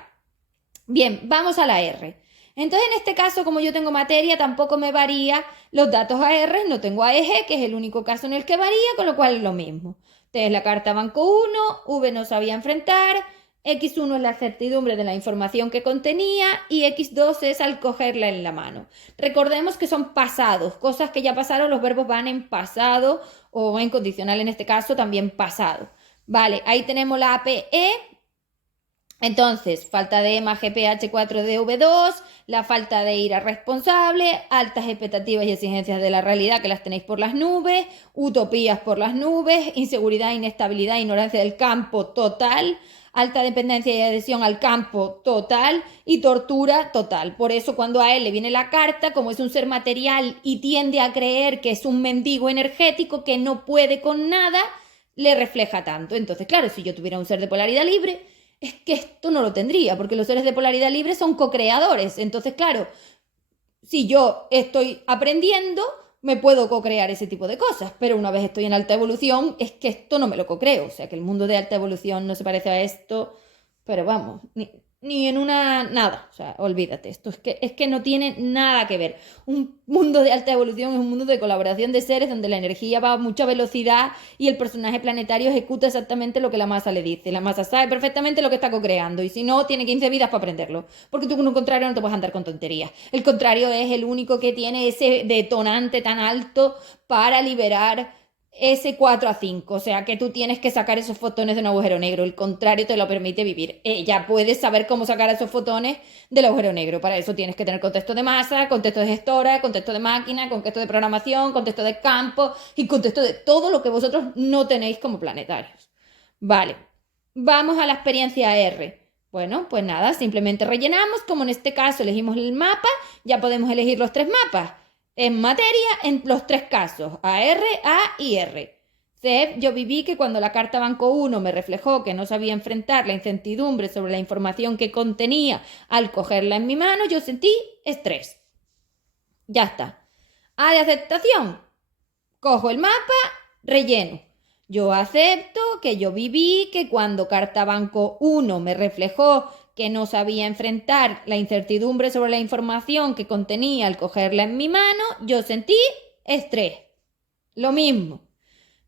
Bien, vamos a la R. Entonces, en este caso, como yo tengo materia, tampoco me varía los datos a R, no tengo a eje, que es el único caso en el que varía, con lo cual es lo mismo. Entonces, la carta banco 1, V no sabía enfrentar, X1 es la certidumbre de la información que contenía y X2 es al cogerla en la mano. Recordemos que son pasados, cosas que ya pasaron, los verbos van en pasado o en condicional, en este caso, también pasado. Vale, ahí tenemos la APE. Entonces, falta de EMA GPH4DV2, la falta de ira responsable, altas expectativas y exigencias de la realidad que las tenéis por las nubes, utopías por las nubes, inseguridad, inestabilidad, ignorancia del campo total, alta dependencia y adhesión al campo total y tortura total. Por eso cuando a él le viene la carta, como es un ser material y tiende a creer que es un mendigo energético que no puede con nada, le refleja tanto. Entonces, claro, si yo tuviera un ser de polaridad libre, es que esto no lo tendría, porque los seres de polaridad libre son co-creadores. Entonces, claro, si yo estoy aprendiendo, me puedo co-crear ese tipo de cosas, pero una vez estoy en alta evolución, es que esto no me lo co-creo. O sea, que el mundo de alta evolución no se parece a esto, pero vamos, ni en una nada. O sea, olvídate, esto es que no tiene nada que ver. Un mundo de alta evolución es un mundo de colaboración de seres donde la energía va a mucha velocidad y el personaje planetario ejecuta exactamente lo que la masa le dice. La masa sabe perfectamente lo que está co-creando y si no, tiene 15 vidas para aprenderlo. Porque tú con un contrario no te puedes andar con tonterías. El contrario es el único que tiene ese detonante tan alto para liberar ese 4 a 5, o sea que tú tienes que sacar esos fotones de un agujero negro, el contrario te lo permite vivir. Ya puedes saber cómo sacar esos fotones del agujero negro, para eso tienes que tener contexto de masa, contexto de gestora, contexto de máquina, contexto de programación, contexto de campo y contexto de todo lo que vosotros no tenéis como planetarios. Vale, vamos a la experiencia R. Bueno, pues nada, simplemente rellenamos, como en este caso elegimos el mapa, ya podemos elegir los 3 mapas. En materia, en los 3 casos, AR, A y R. C, yo viví que cuando la carta banco 1 me reflejó que no sabía enfrentar la incertidumbre sobre la información que contenía al cogerla en mi mano, yo sentí estrés. Ya está. A de aceptación. Cojo el mapa, relleno. Yo acepto que yo viví que cuando carta banco 1 me reflejó que no sabía enfrentar la incertidumbre sobre la información que contenía al cogerla en mi mano, yo sentí estrés. Lo mismo.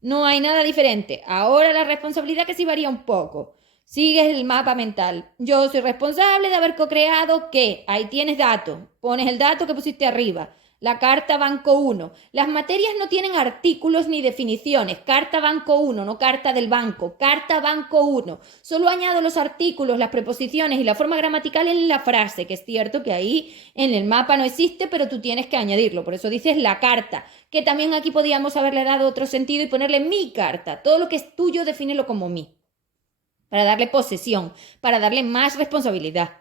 No hay nada diferente. Ahora la responsabilidad que sí varía un poco. Sigues el mapa mental. Yo soy responsable de haber co-creado que ahí tienes datos. Pones el dato que pusiste arriba. La carta banco 1. Las materias no tienen artículos ni definiciones. Carta banco 1, no carta del banco. Carta banco 1. Solo añado los artículos, las preposiciones y la forma gramatical en la frase, que es cierto que ahí en el mapa no existe, pero tú tienes que añadirlo. Por eso dices la carta, que también aquí podíamos haberle dado otro sentido y ponerle mi carta. Todo lo que es tuyo, defínelo como mí. Para darle posesión, para darle más responsabilidad.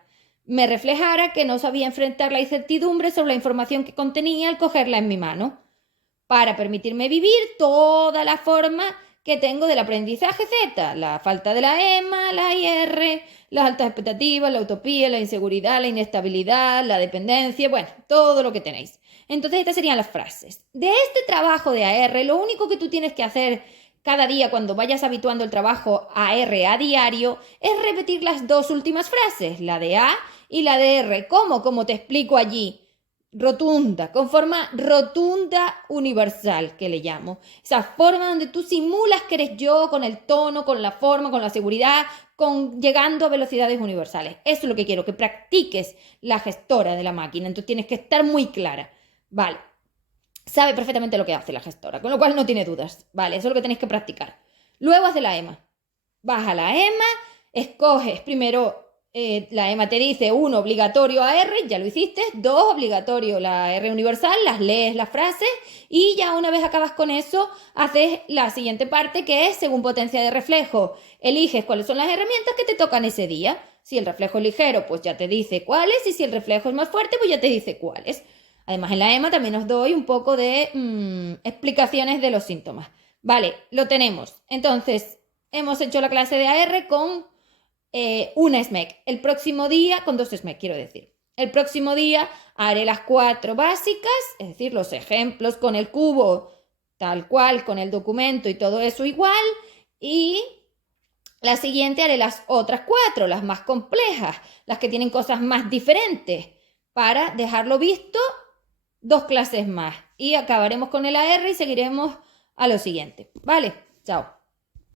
Me reflejara que no sabía enfrentar la incertidumbre sobre la información que contenía al cogerla en mi mano, para permitirme vivir toda la forma que tengo del aprendizaje Z, la falta de la EMA, la IR, las altas expectativas, la utopía, la inseguridad, la inestabilidad, la dependencia, bueno, todo lo que tenéis. Entonces estas serían las frases. De este trabajo de AR, lo único que tú tienes que hacer cada día cuando vayas habituando el trabajo AR a diario es repetir las dos últimas frases, la de A y la de R. ¿Cómo? Como te explico allí. Rotunda, con forma rotunda universal, que le llamo. Esa forma donde tú simulas que eres yo, con el tono, con la forma, con la seguridad, llegando a velocidades universales. Eso es lo que quiero, que practiques la gestora de la máquina. Entonces tienes que estar muy clara. Vale. Sabe perfectamente lo que hace la gestora, con lo cual no tiene dudas. Vale, eso es lo que tenéis que practicar. Luego haz de la EMA. Vas a la EMA, escoges primero, la EMA te dice 1 obligatorio AR, ya lo hiciste, 2 obligatorio la R universal, las lees las frases y ya una vez acabas con eso, haces la siguiente parte que es según potencia de reflejo. Eliges cuáles son las herramientas que te tocan ese día. Si el reflejo es ligero, pues ya te dice cuáles y si el reflejo es más fuerte, pues ya te dice cuáles. Además, en la EMA también os doy un poco de explicaciones de los síntomas. Vale, lo tenemos. Entonces, hemos hecho la clase de AR con una SMEC. El próximo día, con 2 SMEC, quiero decir. El próximo día haré las 4 básicas, es decir, los ejemplos con el cubo, tal cual, con el documento y todo eso igual. Y la siguiente haré las otras 4, las más complejas, las que tienen cosas más diferentes, para dejarlo visto 2 clases más. Y acabaremos con el AR y seguiremos a lo siguiente. ¿Vale? Chao.